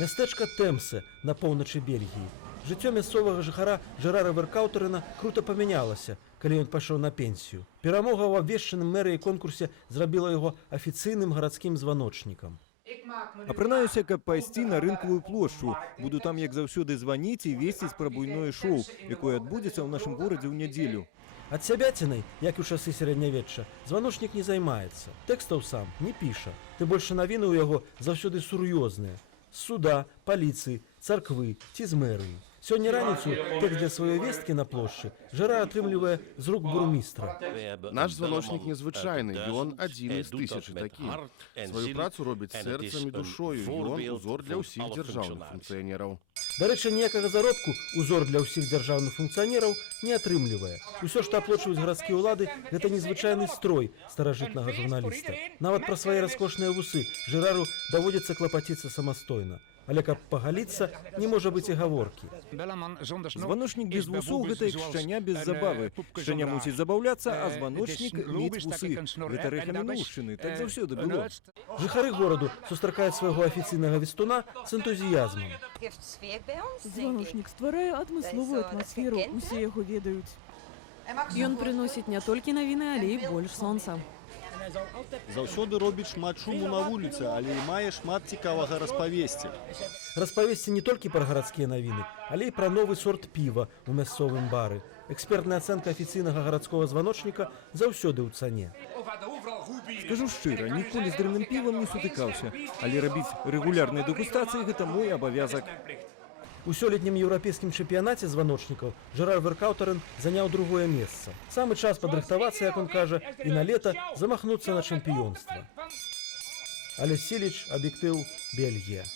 Мястэчка Тэмсе на поўначы Бельгіі. Жыццё мясцовага жыхара Жерара Веркаўтарена крута памянялася, калі ён пайшоў на пенсію. Перамога ў абвешчаным мэрыяй конкурсе зрабіла яго афіцыйным гарадскім званочнікам. Апранаюся, каб пайсці на рынкавую плошчу. Буду там, як заўсёды, званіць і весціць пра буйное шоу, якое адбудзецца ў нашым горадзе ў нядзелю. Ад сябяцінай, як і ў часы сярэднявечча, званочнік не займаецца. Тэкстаў сам не піша. Ты больше навіны ў яго заўсёды сур'ёзныя. З суда, паліцыі, царквы ці з мэрыі. Сёння раніцу тэкст для сваёй весткі на плошчы Жерар атрымлівае з рук бурмістра. Наш званочнік незвычайны, ён адзін з тысячы такі. Сваю працу робіць сэрцам і душою, ён узор для ўсіх дзяржаўных функцыянераў. Дарэчы, ніякага заробку узор для ўсіх дзяржаўных функцыянераў не атрымлівае. Усё, што аплочваюць гарадскія ўлады, гэта незвычайны строй старажытнага журналіста. Нават пра свае раскошныя вусы Жерару даводзіцца клапаціцца самастойна. Але каб пагаліцца, не можа быць і гаворкі. Званочнік без вусоў – гэта як шчаня без забавы. Шчаня мусіць забаўляцца, а званочнік мець вусы. Гэта рэха мінуўшчыны, так заўсёды было. Жыхары гораду сустракаюць свайго афіцыйнага вестуна з энтузіязмам. Званочнік стварае адмысловую атмасферу, усе яго ведаюць. Ён прыносіць не толькі навіны, але і больш сонца. Заўсёды робіць шмат шуму на вуліцы, але і мае шмат цікавага распавесці. Распавесці не толькі пра гарадскія навіны, але і пра новы сорт піва ў мясцовым бары. Экспертная ацэнка афіцыйнага гарадскога званочніка заўсёды ў цане. Скажу шчыра, ніколі з дрэнным півам не сутыкаўся, але рабіць рэгулярныя дэгустацыі – гэта мой абавязак. У сёлетнім еўрапейскім чэмпіянаце званочнікаў Жерар Веркаўтарен заняў другое месца. Самы час падрыхтавацца, як он кажа, і на лета замахнуцца на чэмпіёнства. Алесь Сіліч, аб'ектыў, Бельгія.